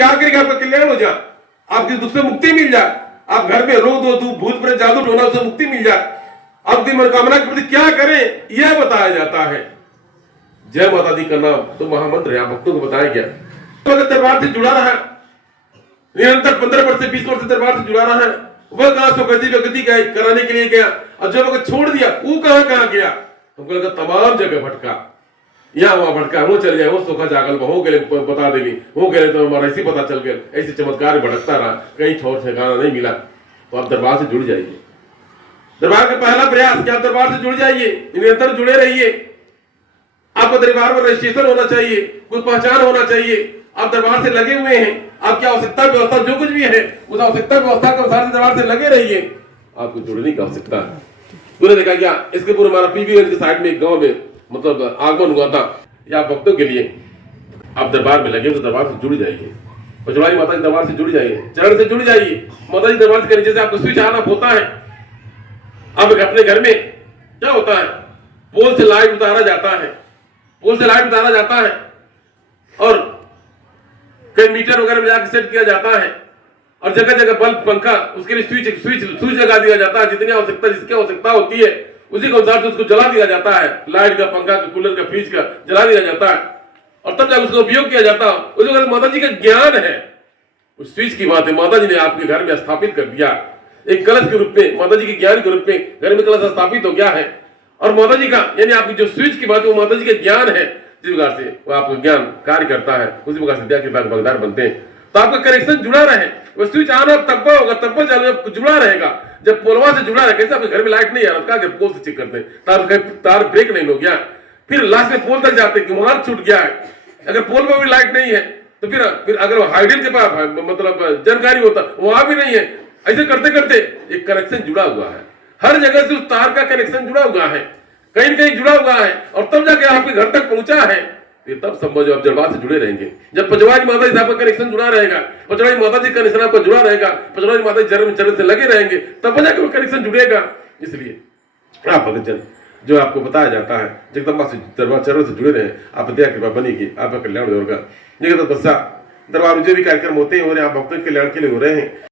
क्या करेंगे? आपका कल्याण हो जाए, आपके दुख से मुक्ति मिल जाए, आप घर में रोग दो भूत प्रेत जादू टोना से मुक्ति मिल जाए, आपकी मनोकामना के प्रति क्या करें यह बताया जाता है। जय माता दी का नाम तो महामंत्र है, आप भक्तों को बताया गया। तो अगर दरबार से जुड़ा रहा, निरंतर 15 वर्ष से 20 वर्ष से दरबार से जुड़ा रहा है, वह कहां सुगति कराने के लिए गया, और जब अगर छोड़ दिया वो कहां गया? हमको लगा तमाम जगह भटका, यहाँ वहां भटका, वो चल जाए, वो सोखा जागल हो गए बता देगी, हो गए तो हमारा ऐसी पता चल गया, ऐसे चमत्कार भटकता रहा, कहीं ठोर ठिकाना नहीं मिला। तो आप दरबार से जुड़ जाइए। दरबार का पहला प्रयास कि आप दरबार से जुड़ जाइए, निरंतर जुड़े रहिए। आपको दरबार में रजिस्ट्रेशन होना चाहिए, कुछ पहचान होना चाहिए। आप दरबार से लगे हुए हैं, आपकी आवश्यकता व्यवस्था जो कुछ भी है उस आवश्यकता व्यवस्था के अनुसार दरबार से लगे रहिए। आपको जुड़ने की आवश्यकता है। तूने देखा क्या, इसके पूर्व हमारा पीवीगंज के साइड में एक गांव में मतलब आगमन हुआ था, या भक्तों के लिए आप दरबार में लगे तो दरबार से जुड़ जाइए। पचवारी माता के दरबार से जुड़ जाइए, चरण से जुड़ जाइए। माता जी दरबार से नीचे से आपको स्विच ऑन ऑफ होता है। अब अपने घर में क्या होता है, पोल से लाइट उतारा जाता है, पोल से लाइट उतारा जाता है, और कई मीटर वगैरह में जाकर सेट किया जाता है, और जगह जगह बल्ब पंखा उसके लिए स्विच लगा दिया जाता है। जितनी आवश्यकता जिसकी आवश्यकता होती है उसी के अनुसार से उसको जला दिया जाता है। लाइट का, पंखा का, कूलर का, फ्रिज का जला दिया जाता है, और तब जाकर उसका उपयोग किया जाता है। उसको माता जी का ज्ञान है, उस स्विच की बात है। माता जी ने आपके घर में स्थापित कर दिया एक कलश के रूप में, माता जी के ज्ञान के रूप में घर में कलश स्थापित हो गया है। और माता जी का यानी आपकी जो स्विच की बात है वो माता जी का ज्ञान है, जिस प्रकार से वो आपको ज्ञान कार्य करता है उसी प्रकार से दया के भागीदार बनते हैं। तो आपका कनेक्शन जुड़ा रहे, वो स्विच ऑन ऑफ तब होगा, तब चालू जुड़ा रहेगा जब पोलवा से जुड़ा रहेगा। आपके घर में लाइट नहीं आ रहा, क्या पोल से चेक करते हैं, तार ब्रेक नहीं हो गया, फिर लास्ट में पोल तक जाते हैं, वहां छूट गया है। अगर पोल पर भी लाइट नहीं है तो फिर अगर हाइडल के पास मतलब जानकारी होता वहां भी नहीं है। ऐसे करते करते एक कनेक्शन जुड़ा हुआ है, हर जगह से उस तार का कनेक्शन जुड़ा हुआ है, कहीं कहीं जुड़ा हुआ है, और तब जाके आपके घर तक पहुंचा है। ये तब समझो आप दरबार से जुड़े रहेंगे जब पचवारी माता जी आपका कनेक्शन जुड़ा रहेगा, पचवारी माता जी का कनेक्शन आपका जुड़ा रहेगा, पचवारी माता जी चरण से लगे रहेंगे, तब जाके वो कनेक्शन जुड़ेगा। इसलिए आप भक्तजन जो आपको बताया जाता है जगदम्बा से दरबार चरण से जुड़े रहे, आप दया कृपा बनेगी, आपका कल्याण होगा। दरबार में जो भी कार्यक्रम होते हैं आप भक्तों के कल्याण के लिए हो रहे हैं।